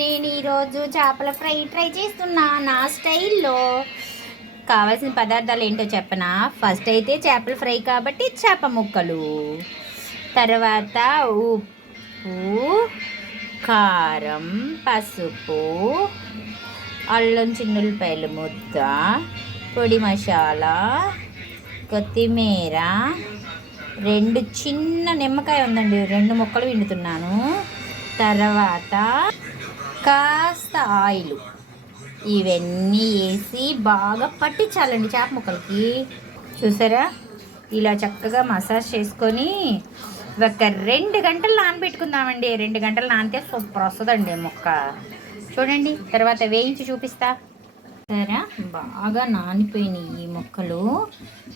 నేను ఈరోజు చేపల ఫ్రై ట్రై చేస్తున్నా నా స్టైల్లో. కావాల్సిన పదార్థాలు ఏంటో చెప్పనా? ఫస్ట్ అయితే చేపల ఫ్రై కాబట్టి చేప ముక్కలు, తర్వాత ఉప్పు, కారం, పసుపు, అల్లం చిన్నులపాయలు ముద్ద, పొడి మసాలా, కొత్తిమీర, 2 చిన్న నిమ్మకాయ ఉందండి, 2 ముక్కలు పిండుతున్నాను. తర్వాత కాస్త ఆయిల్, ఇవన్నీ వేసి బాగా పట్టించాలండి చేప ముక్కలకి. చూసారా, ఇలా చక్కగా మసాజ్ చేసుకొని ఒక 2 గంటలు నానబెట్టుకుందామండి. 2 గంటలు నానితే సూపర్ వస్తుందండి ముక్క. చూడండి, తర్వాత వేయించి చూపిస్తా. సరే, బాగా నానిపోయినాయి ఈ ముక్కలు.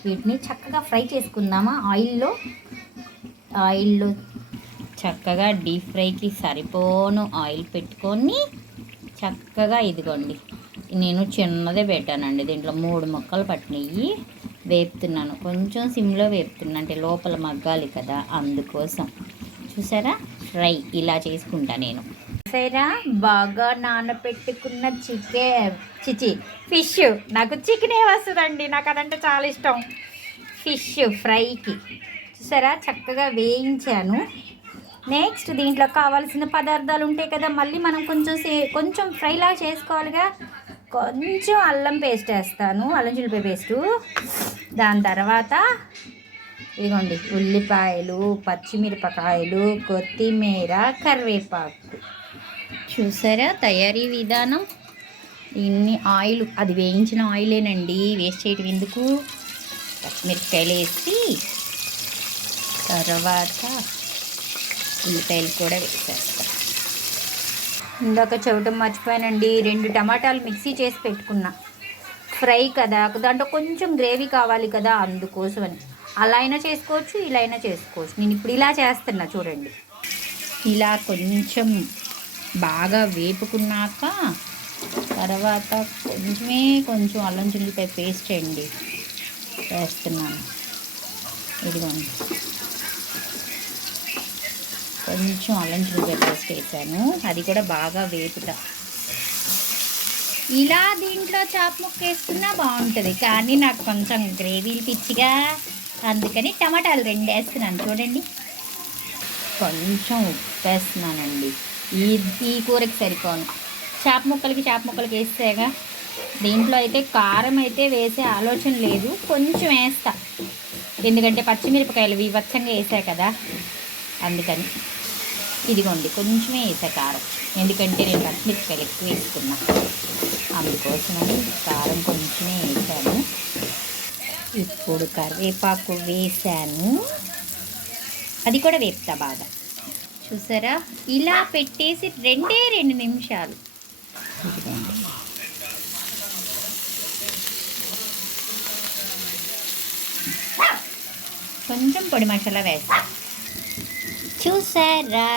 వీటిని చక్కగా ఫ్రై చేసుకుందామా ఆయిల్లో చక్కగా డీప్ ఫ్రైకి సరిపోను ఆయిల్ పెట్టుకొని చక్కగా, ఇదిగోండి నేను చిన్నదే పెట్టానండి, దీంట్లో 3 ముక్కలు పట్టినవి వేపుతున్నాను. కొంచెం సిమ్లో వేపుతున్నా, అంటే లోపల మగ్గాలి కదా, అందుకోసం. చూసారా, ఫ్రై ఇలా చేసుకుంటా నేను. సరేరా, బాగా నానబెట్టుకున్న ఫిష్, నాకు చికెనే వస్తుందండి, నాకు అదంటే చాలా ఇష్టం. ఫిష్ ఫ్రైకి చూసారా చక్కగా వేయించాను. నెక్స్ట్ దీంట్లో కావాల్సిన పదార్థాలు ఉంటాయి కదా, మళ్ళీ మనం కొంచెం ఫ్రైలా చేసుకోవాలిగా. కొంచెం అల్లం పేస్ట్ వేస్తాను, అల్లం చిల్లిపాయ పేస్టు. దాని తర్వాత ఇదిగోండి ఉల్లిపాయలు, పచ్చిమిరపకాయలు, కొత్తిమీర, కరివేపాకు. చూసారా తయారీ విధానం. ఇన్ని ఆయిల్, అది వేయించిన ఆయిలేనండి, వేస్ట్ చేయటం ఎందుకు. పచ్చిమిరపకాయలు వేసి తర్వాత ఉల్లిపాయలు కూడా వేసేస్తాం. ఇందాక చెవటం మర్చిపోయానండి, 2 టమాటాలు మిక్సీ చేసి పెట్టుకున్నా. ఫ్రై కదా, దాంట్లో కొంచెం గ్రేవీ కావాలి కదా, అందుకోసమని. అలా అయినా చేసుకోవచ్చు, ఇలా అయినా చేసుకోవచ్చు. నేను ఇప్పుడు ఇలా చేస్తున్నా చూడండి. ఇలా కొంచెం బాగా వేపుకున్నాక తర్వాత కొంచెం అల్లం చిల్లిపాయ పేస్ట్ అండి వేస్తున్నాను. ఇదిగోండి, కొంచెం అల్లం చిల్లిపాయ పేస్ట్ వేసాను, అది కూడా బాగా వేపుతా. ఇలా దీంట్లో చేప ముక్క వేసుకున్నా బాగుంటుంది, కానీ నాకు కొంచెం గ్రేవీలు పిచ్చిగా, అందుకని టమాటాలు 2 వేస్తున్నాను. చూడండి, కొంచెం ఉప్పు వేస్తున్నానండి, ఈ కూరకి సరిపోను. చేప ముక్కలకి వేస్తేగా. దీంట్లో అయితే కారం అయితే వేసే ఆలోచన లేదు, కొంచెం వేస్తా, ఎందుకంటే పచ్చిమిరపకాయలు వివచ్చంగా వేసా కదా, అందుకని. ఇదిగోండి, కొంచెమే వేసా కారం, ఎందుకంటే నేను పచ్చిమిరపకాయలు ఎక్కువ వేసుకున్నా, అందుకోసమని కారం కొంచెమే వేసాను. ఇప్పుడు కరివేపాకు వేసాను, అది కూడా వేపుతా బాగా. చూసారా, ఇలా పెట్టేసి 2 నిమిషాలు. ఇదిగోండి, కొంచెం పొడి మసాలా వేస్తా. చూసారా,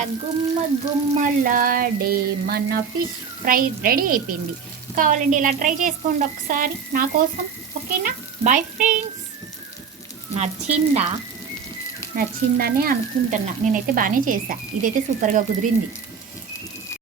గుమ్మలాడే మన ఫిష్ ఫ్రై రెడీ అయిపోయింది. కావాలండి ఇలా ట్రై చేసుకోండి ఒకసారి నా కోసం, ఓకేనా? Bye friends. నచ్చిందనే అనుకుంటున్నా, నేనైతే బాగానే చేశా, ఇదైతే సూపర్గా కుదిరింది.